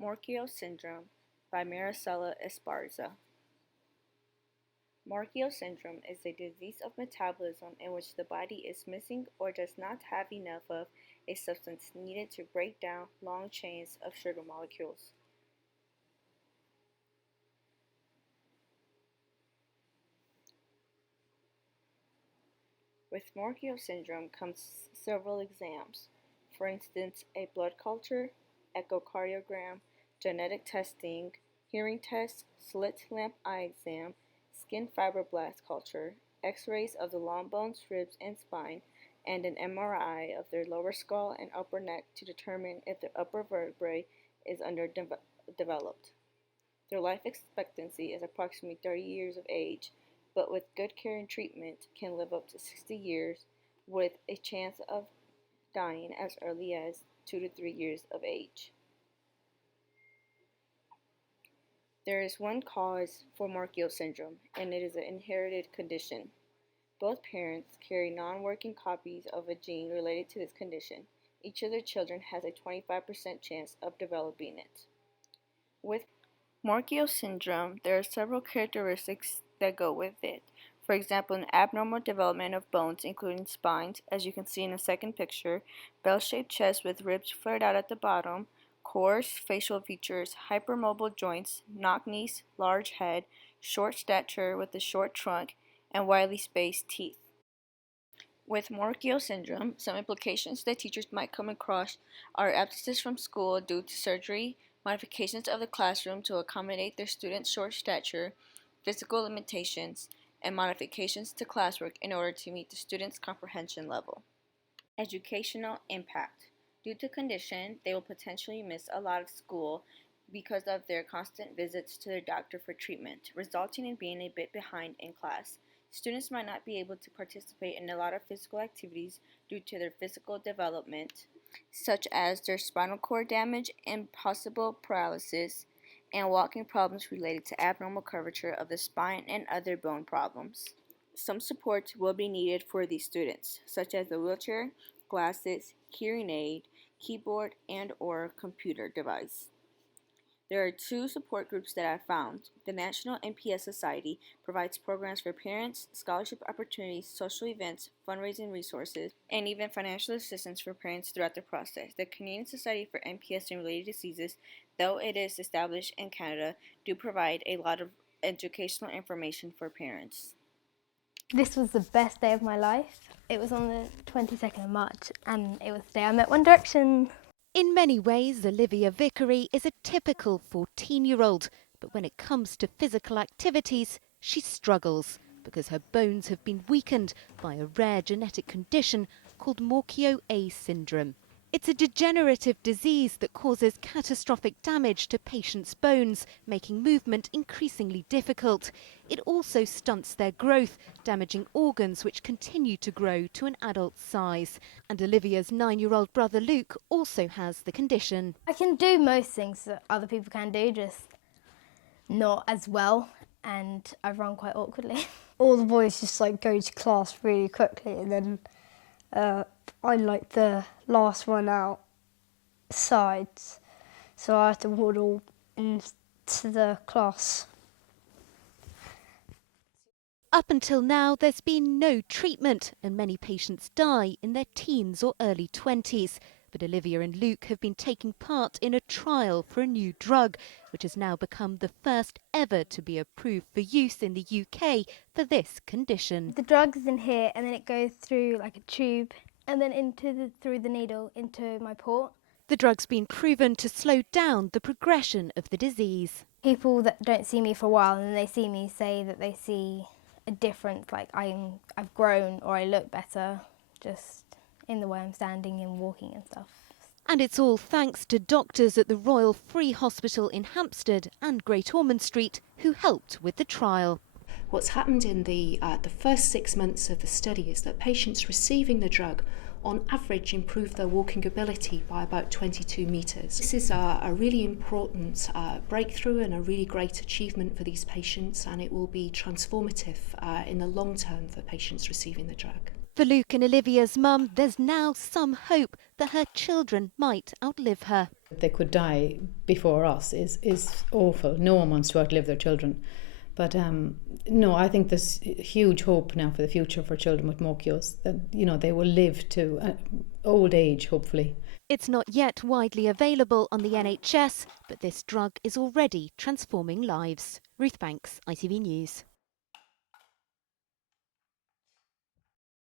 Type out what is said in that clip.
Morquio Syndrome by Maricela Esparza. Morquio syndrome is a disease of metabolism in which the body is missing or does not have enough of a substance needed to break down long chains of sugar molecules. With Morquio syndrome comes several exams, for instance, a blood culture, echocardiogram, genetic testing, hearing test, slit lamp eye exam, skin fibroblast culture, x-rays of the long bones, ribs, and spine, and an MRI of their lower skull and upper neck to determine if their upper vertebrae is underdeveloped. Their life expectancy is approximately 30 years of age, but with good care and treatment can live up to 60 years with a chance of dying as early as 2 to 3 years of age. There is one cause for Morquio syndrome, and it is an inherited condition. Both parents carry non-working copies of a gene related to this condition. Each of their children has a 25% chance of developing it. With Morquio syndrome, there are several characteristics that go with it. For example, an abnormal development of bones, including spines, as you can see in the second picture, bell-shaped chest with ribs flared out at the bottom, coarse facial features, hypermobile joints, knock knees, large head, short stature with a short trunk, and widely spaced teeth. With Morquio syndrome, some implications that teachers might come across are absences from school due to surgery, modifications of the classroom to accommodate their students' short stature, physical limitations, and modifications to classwork in order to meet the students' comprehension level. Educational impact. Due to condition, they will potentially miss a lot of school because of their constant visits to their doctor for treatment, resulting in being a bit behind in class. Students might not be able to participate in a lot of physical activities due to their physical development, such as their spinal cord damage and possible paralysis, and walking problems related to abnormal curvature of the spine and other bone problems. Some support will be needed for these students, such as a wheelchair, glasses, hearing aid, keyboard, and/or computer device. There are two support groups that I've found. The National MPS Society provides programs for parents, scholarship opportunities, social events, fundraising resources, and even financial assistance for parents throughout the process. The Canadian Society for MPS and Related Diseases, though it is established in Canada, do provide a lot of educational information for parents. This was the best day of my life. It was on the 22nd of March and it was the day I met One Direction. In many ways, Olivia Vickery is a typical 14-year-old, but when it comes to physical activities, she struggles because her bones have been weakened by a rare genetic condition called Morquio syndrome. It's a degenerative disease that causes catastrophic damage to patients' bones, making movement increasingly difficult. It also stunts their growth, damaging organs which continue to grow to an adult size. And Olivia's 9-year-old brother Luke also has the condition. I can do most things that other people can do, just not as well, and I run quite awkwardly. All the boys just like go to class really quickly, and then I'm like the last one out sides, so I have to waddle into the class. Up until now, there's been no treatment, and many patients die in their teens or early 20s. But Olivia and Luke have been taking part in a trial for a new drug, which has now become the first ever to be approved for use in the UK for this condition. The drug is in here and then it goes through like a tube and then through the needle into my port. The drug's been proven to slow down the progression of the disease. People that don't see me for a while and then they see me say that they see a difference, like I've grown or I look better, just in the way I'm standing and walking and stuff. And it's all thanks to doctors at the Royal Free Hospital in Hampstead and Great Ormond Street who helped with the trial. What's happened in the first 6 months of the study is that patients receiving the drug on average improve their walking ability by about 22 metres. This is a really important breakthrough and a really great achievement for these patients, and it will be transformative in the long term for patients receiving the drug. For Luke and Olivia's mum, there's now some hope that her children might outlive her. They could die before us is awful. No one wants to outlive their children. But no, I think there's huge hope now for the future for children with Morquios, that, you know, they will live to old age, hopefully. It's not yet widely available on the NHS, but this drug is already transforming lives. Ruth Banks, ITV News.